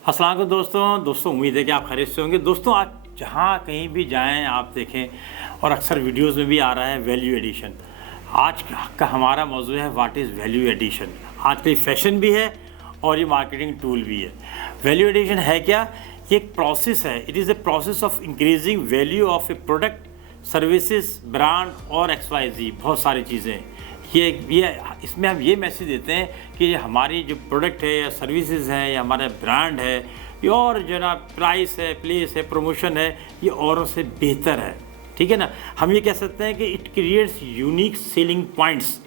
अस्सलाम वालेकुम दोस्तों उम्मीद है कि आप खैरियत से होंगे। दोस्तों आज जहाँ कहीं भी जाएं आप देखें और अक्सर वीडियोस में भी आ रहा है वैल्यू एडिशन। आज का हमारा मौजू है व्हाट इज़ वैल्यू एडिशन। आज का फैशन भी है और ये मार्केटिंग टूल भी है। वैल्यू एडिशन है क्या? ये एक प्रोसेस है। It is a process of increasing value of A product, services, brand और XYZ, बहुत सारी चीज़ें। ये इसमें हम ये मैसेज देते हैं कि हमारी जो प्रोडक्ट है या सर्विसेज हैं या हमारा ब्रांड है ये और जो ना प्राइस है, प्लेस है, प्रमोशन है, ये औरों से बेहतर है। ठीक है ना। हम ये कह सकते हैं कि it creates unique selling points.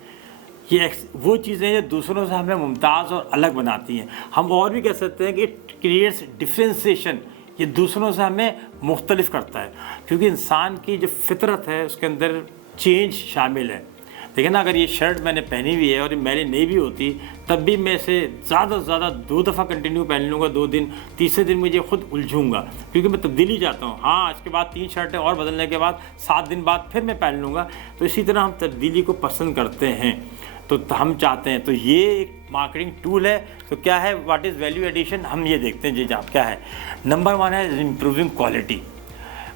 ये वो चीज़ें जो दूसरों से हमें मुमताज़ और अलग बनाती हैं। हम और भी कह सकते हैं कि इट क्रिएट्स डिफ्रेंसिएशन। ये दूसरों से हमें मुख्तलिफ करता है क्योंकि इंसान की जो फितरत है उसके अंदर चेंज शामिल है। देखिए ना, अगर ये शर्ट मैंने पहनी हुई है और ये मैंने नहीं भी होती तब भी मैं इसे ज़्यादा से ज़्यादा 2 दफ़ा कंटिन्यू पहन लूँगा, 2 दिन, तीसरे दिन मुझे खुद उलझूँगा क्योंकि मैं तब्दीली चाहता हूँ। हाँ, इसके बाद 3 शर्टें और बदलने के बाद 7 दिन बाद फिर मैं पहन लूँगा। तो इसी तरह हम तब्दीली को पसंद करते हैं, तो हम चाहते हैं। तो ये एक मार्केटिंग टूल है। तो क्या है व्हाट इज़ वैल्यू एडिशन, हम ये देखते हैं जी आप क्या है। नंबर 1 है इम्प्रूविंग क्वालिटी।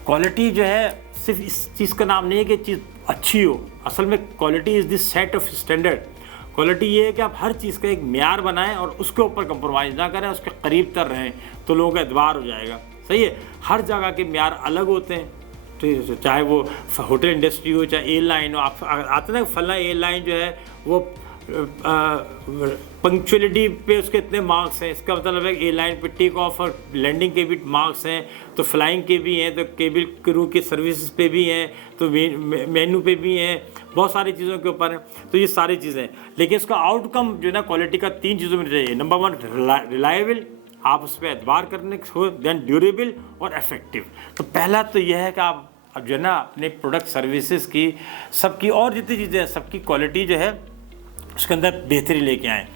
क्वालिटी जो है सिर्फ इस चीज़ का नाम नहीं है कि चीज़ अच्छी हो। असल में quality is this set of standard. Quality ये है कि आप हर चीज़ का एक म्यार बनाएं और उसके ऊपर कंप्रोमाइज़ ना करें, उसके करीब तर रहें, तो लोगों का एतबार हो जाएगा। सही है। हर जगह के म्यार अलग होते हैं, तो चाहे वो होटल इंडस्ट्री हो, चाहे एयरलाइन हो। आप आते ना फला एयरलाइन जो है वो पंक्चुअलिटी पे उसके इतने मार्क्स हैं, इसका मतलब है एयरलाइन पे टेक ऑफ और लैंडिंग के भी मार्क्स हैं, तो फ्लाइंग के भी हैं, तो केबिन क्रू के सर्विसेज पे भी हैं, तो मेनू पे भी हैं, बहुत सारी चीज़ों के ऊपर हैं। तो ये सारी चीज़ें हैं, लेकिन इसका आउटकम जो है ना क्वालिटी का 3 चीज़ों में चाहिए। नंबर 1 रिलायबल, आप उस पर एतबार करने हो, देन ड्यूरेबल और इफेक्टिव। तो पहला तो यह है कि आप अब जो है ना अपने प्रोडक्ट सर्विसेज की, सबकी और जितनी चीज़ें हैं सबकी क्वालिटी जो है उसके अंदर बेहतरी लेके आएँ।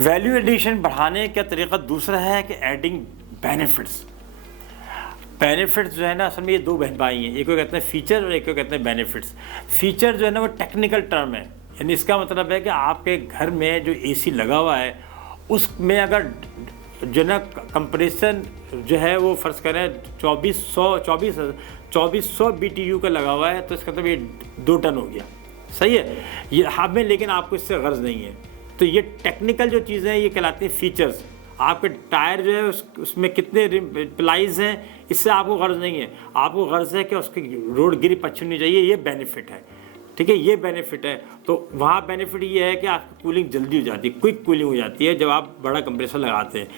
वैल्यू एडिशन बढ़ाने का तरीका दूसरा है कि एडिंग बेनिफिट्स। बेनिफिट्स जो है ना असल में ये 2 बहन भाई हैं, एक को कहते हैं फीचर और एक को कहते हैं बेनिफिट्स। फीचर जो है ना वो टेक्निकल टर्म है, यानी इसका मतलब है कि आपके घर में जो AC लगा हुआ है उसमें अगर जो ना कंप्रेशन जो है वो फ़र्ज़ करें 2400 BTU का लगा हुआ है, तो इसका मतलब ये 2 टन हो गया। सही है। ये हमें लेकिन आपको इससे गर्ज नहीं है। तो ये टेक्निकल जो चीज़ें हैं ये कहलाती हैं फीचर्स। आपके टायर जो है उसमें कितने प्लाइज हैं इससे आपको गर्ज नहीं है। आपको गर्ज है कि उसकी रोड ग्रिप अच्छी होनी चाहिए, ये बेनिफिट है। ठीक है, ये बेनिफिट है। तो वहाँ बेनिफिट ये है कि आपकी कूलिंग जल्दी हो जाती है, क्विक कूलिंग हो जाती है जब आप बड़ा कंप्रेसर लगाते हैं।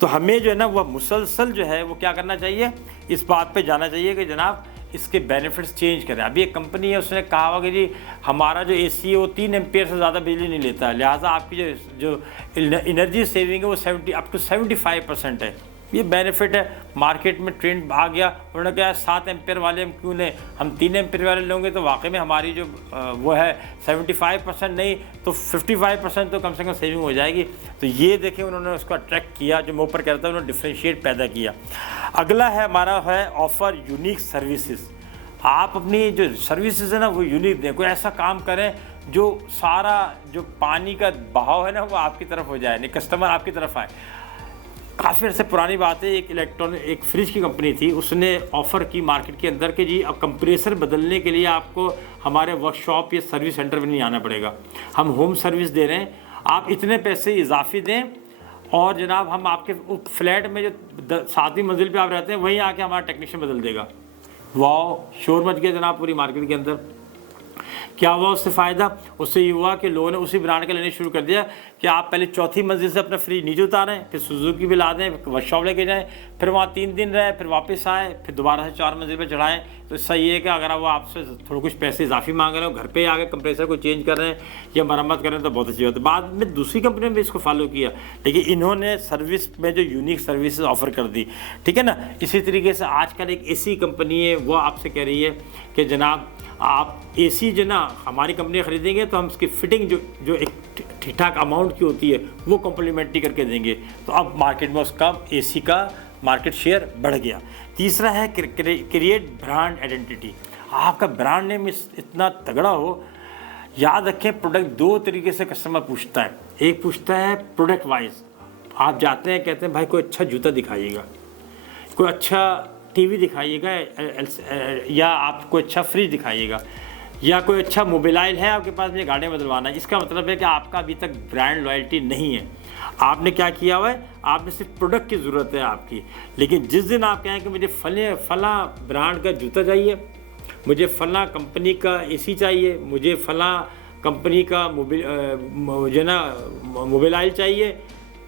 तो हमें जो है ना वह मुसलसल जो है वो क्या करना चाहिए, इस बात पे जाना चाहिए कि जनाब इसके बेनिफिट्स चेंज करें। अभी एक कंपनी है उसने कहा हुआ कि जी हमारा जो AC है वो 3 एम्पियर से ज़्यादा बिजली नहीं लेता है, लिहाजा आपकी जो एनर्जी सेविंग है वो 75% है। ये बेनिफिट है। मार्केट में ट्रेंड आ गया, उन्होंने कहा 7 एम्पियर वाले हम क्यों लें, हम 3 एम्पियर वाले लेंगे तो वाकई में हमारी जो वो है 75% नहीं तो 55% तो कम से कम सेविंग हो जाएगी। तो ये देखें उन्होंने उसको अट्रैक्ट किया, जो मैं ऊपर कहता हूँ उन्होंने डिफ्रेंशिएट पैदा किया। अगला है हमारा है ऑफ़र यूनिक सर्विसेज। आप अपनी जो सर्विसेज है ना वो यूनिक दें, कोई ऐसा काम करें जो सारा जो पानी का बहाव है ना वो आपकी तरफ हो जाए, नहीं कस्टमर आपकी तरफ आए। काफ़ी अर्से पुरानी बात है, एक फ्रिज की कंपनी थी, उसने ऑफ़र की मार्केट के अंदर कि जी अब कंप्रेसर बदलने के लिए आपको हमारे वर्कशॉप या सर्विस सेंटर में नहीं आना पड़ेगा, हम होम सर्विस दे रहे हैं, आप इतने पैसे इजाफी दें और जनाब हम आपके फ्लैट में जो 7वीं मंजिल पे आप रहते हैं वहीं आके हमारा टेक्नीशियन बदल देगा। वाह, शोर मच गया जनाब पूरी मार्केट के अंदर। क्या हुआ उससे फ़ायदा? उससे ये हुआ कि लोगों ने उसी ब्रांड के लेने शुरू कर दिया कि आप पहले 4थी मंजिल से अपना फ्रिज नीचे उतारें, फिर सुजुकी भी ला दें, वर्कशॉप लेके जाएं, फिर वहाँ 3 दिन रहे, फिर वापस आए, फिर दोबारा से 4 मंजिल पे चढ़ाएं। तो इससे ये है कि अगर वो आपसे थोड़ा कुछ पैसे इजाफी मांग रहे हो, घर पे आके कंप्रेसर को चेंज कर रहे हैं या मरम्मत कर रहे हैं तो बहुत अच्छी बात है। बाद में दूसरी कंपनी ने भी इसको फॉलो किया, लेकिन इन्होंने सर्विस में जो यूनिक सर्विसेज ऑफ़र कर दी। ठीक है ना। इसी तरीके से आजकल एक AC कंपनी है वो आपसे कह रही है कि जनाब आप AC जो ना हमारी कंपनी खरीदेंगे तो हम उसकी फिटिंग जो एक ठीक ठाक अमाउंट की होती है वो कॉम्प्लीमेंट्री करके देंगे। तो अब मार्केट में उसका AC का मार्केट शेयर बढ़ गया। तीसरा है क्रिएट ब्रांड आइडेंटिटी। आपका ब्रांड नेम इतना तगड़ा हो। याद रखें प्रोडक्ट 2 तरीके से कस्टमर पूछता है, एक पूछता है प्रोडक्ट वाइज, आप जाते हैं, कहते हैं भाई कोई अच्छा जूता दिखाइएगा, कोई अच्छा टीवी दिखाइएगा, या आप कोई अच्छा फ्रिज दिखाइएगा, या कोई अच्छा मोबाइल है आपके पास, मुझे गाड़ियाँ बदलवाना है। इसका मतलब है कि आपका अभी तक ब्रांड लॉयल्टी नहीं है। आपने क्या किया हुआ है, आपने सिर्फ प्रोडक्ट की ज़रूरत है आपकी। लेकिन जिस दिन आप कहें कि मुझे फला ब्रांड का जूता चाहिए, मुझे फला कंपनी का एसी चाहिए, मुझे फला कंपनी का मोबाइल चाहिए,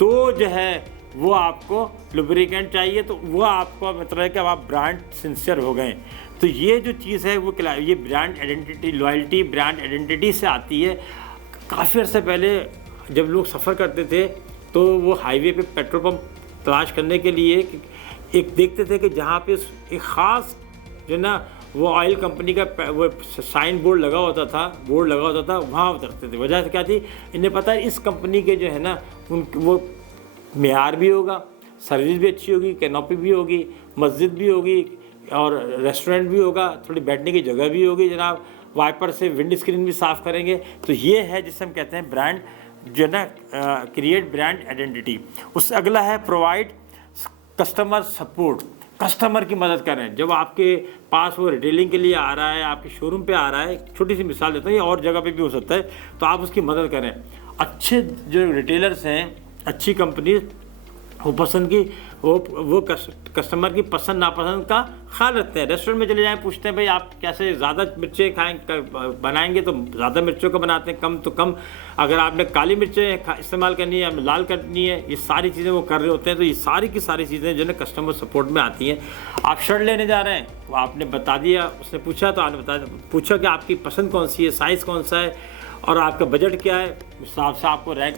तो जो है वो आपको लुब्रिकेंट चाहिए, तो वो आपको मतलब है कि अब आप ब्रांड सिंसियर हो गए। तो ये जो चीज़ है वो ये brand identity, loyalty brand identity से आती है। काफ़ी अर्से पहले जब लोग सफ़र करते थे तो वो हाईवे पे पेट्रोल पंप तलाश करने के लिए एक देखते थे कि जहाँ पे एक ख़ास जो ना वो ऑयल कंपनी का वो साइन बोर्ड लगा होता था, वहाँ उतरते थे। वजह से क्या थी, इन्हें पता है इस कंपनी के जो है ना वो मेयार भी होगा, सर्विस भी अच्छी होगी, कैनोपी भी होगी, मस्जिद भी होगी और रेस्टोरेंट भी होगा, थोड़ी बैठने की जगह भी होगी जनाब, वाइपर से विंड स्क्रीन भी साफ़ करेंगे। तो ये है जिसे हम कहते हैं ब्रांड जो है ना क्रिएट ब्रांड आइडेंटिटी। उससे अगला है प्रोवाइड कस्टमर सपोर्ट, कस्टमर की मदद करें। जब आपके पास वो रिटेलिंग के लिए आ रहा है, आपके शोरूम पे आ रहा है, छोटी सी मिसाल देता हूँ, ये और जगह पे भी हो सकता है, तो आप उसकी मदद करें। अच्छे जो रिटेलर्स हैं, अच्छी कंपनी, वो पसंद की वो कस्टमर की पसंद नापसंद का ख्याल रखते हैं। रेस्टोरेंट में चले जाएं, पूछते हैं भाई आप कैसे, ज़्यादा मिर्चें बनाएंगे तो ज़्यादा मिर्चों का बनाते हैं, कम तो कम। अगर आपने काली मिर्चें इस्तेमाल करनी है, लाल करनी है, ये सारी चीज़ें वो कर रहे होते हैं। तो ये सारी की सारी चीज़ें जो है कस्टमर सपोर्ट में आती हैं। आप शर्ट लेने जा रहे हैं, वो आपने बता दिया, उसने पूछा तो आपने पूछा कि आपकी पसंद कौन सी है, साइज़ कौन सा है और आपका बजट क्या है, उस हिसाब से आपको रैंक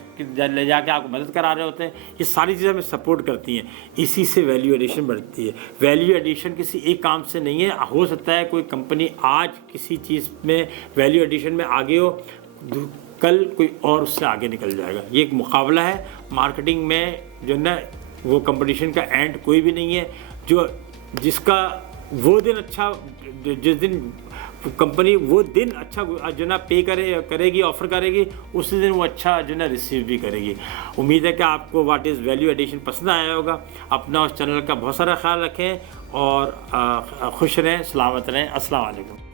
ले जाके आपको मदद करा रहे होते हैं। ये सारी चीज़ें हमें सपोर्ट करती हैं, इसी से वैल्यू एडिशन बढ़ती है। वैल्यू एडिशन किसी एक काम से नहीं है। हो सकता है कोई कंपनी आज किसी चीज़ में वैल्यू एडिशन में आगे हो, कल कोई और उससे आगे निकल जाएगा। ये एक मुकाबला है मार्केटिंग में, जो ना वो कंपटीशन का एंड कोई भी नहीं है। जिसका वो दिन अच्छा, जिस दिन कंपनी वो दिन अच्छा जो ना पे करेगी, ऑफ़र करेगी, उसी दिन वो अच्छा जो ना रिसीव भी करेगी। उम्मीद है कि आपको व्हाट इज़ वैल्यू एडिशन पसंद आया होगा। अपना उस चैनल का बहुत सारा ख्याल रखें और खुश रहें, सलामत रहें। अस्सलाम वालेकुम।